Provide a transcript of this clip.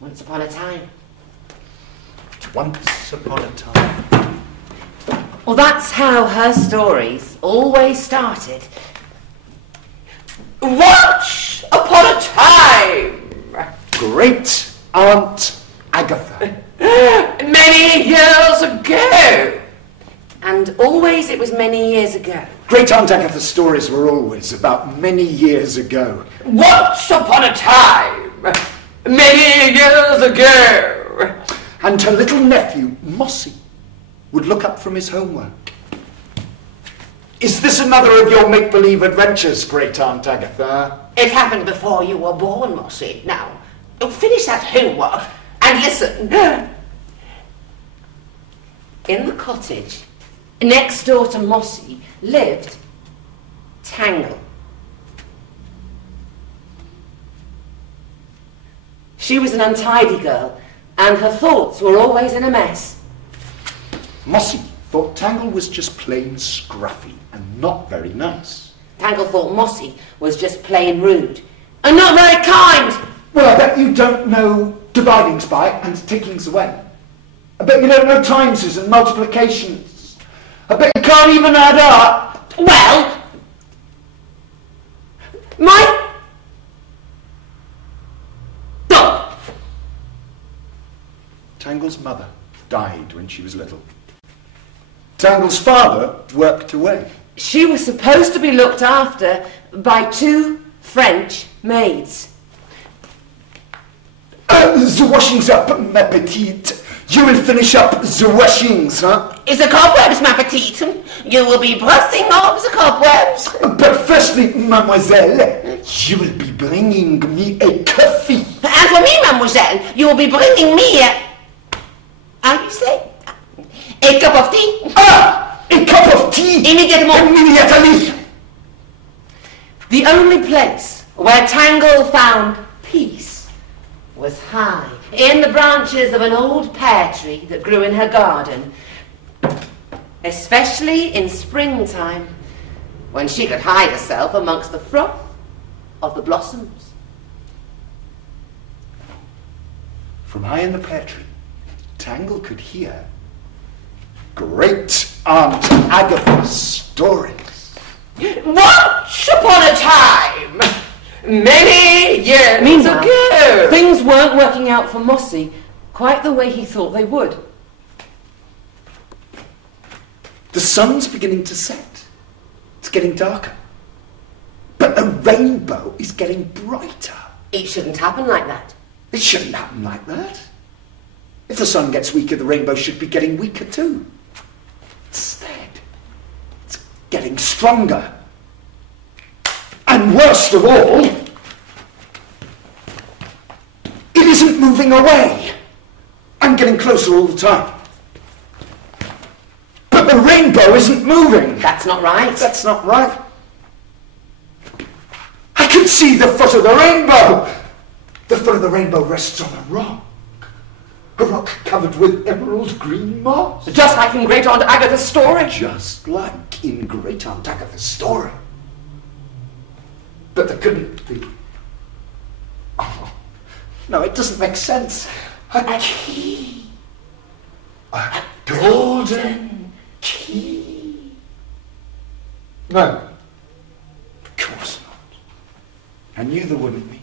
Once upon a time. Once upon a time. Well, that's how her stories always started. Once upon a time! Great Aunt Agatha. Many years ago! And always it was many years ago. Great Aunt Agatha's stories were always about many years ago. Once upon a time! Many years ago! And her little nephew, Mossy, would look up from his homework. Is this another of your make-believe adventures, Great Aunt Agatha? It happened before you were born, Mossy. Now, finish that homework and listen. In the cottage, next door to Mossy, lived Tangle. She was an untidy girl, and her thoughts were always in a mess. Mossy thought Tangle was just plain scruffy and not very nice. Tangle thought Mossy was just plain rude and not very kind. Well, I bet you don't know dividing's by and taking's away. I bet you don't know timeses and multiplications. I bet you can't even add up. Well, my dog. Tangle's mother died when she was little. Tangle's father worked away. She was supposed to be looked after by 2 French maids. The washing's up, ma petite. You will finish up the washings, huh? Is the cobwebs, ma petite? You will be busting off the cobwebs. But firstly, mademoiselle, you will be bringing me a coffee. And for me, mademoiselle, you will be bringing me how you say? A cup of tea. Ah! A cup of tea! Immediately! The only place where Tangle found peace was high in the branches of an old pear tree that grew in her garden, especially in springtime, when she could hide herself amongst the froth of the blossoms. From high in the pear tree, Tangle could hear Great Aunt Agatha's stories. Once upon a time, many years ago. Things weren't working out for Mossy quite the way he thought they would. The sun's beginning to set. It's getting darker. But the rainbow is getting brighter. It shouldn't happen like that. It shouldn't happen like that. If the sun gets weaker, the rainbow should be getting weaker too. Instead, it's getting stronger. And worst of all, it isn't moving away. I'm getting closer all the time. But the rainbow isn't moving. That's not right. That's not right. I can see the foot of the rainbow. The foot of the rainbow rests on a rock. A rock covered with emerald green moss. Just like in Great Aunt Agatha's story. Just like in Great Aunt Agatha's story. But there couldn't be. Oh, no, it doesn't make sense. A key. A golden key. No. Of course not. I knew there wouldn't be.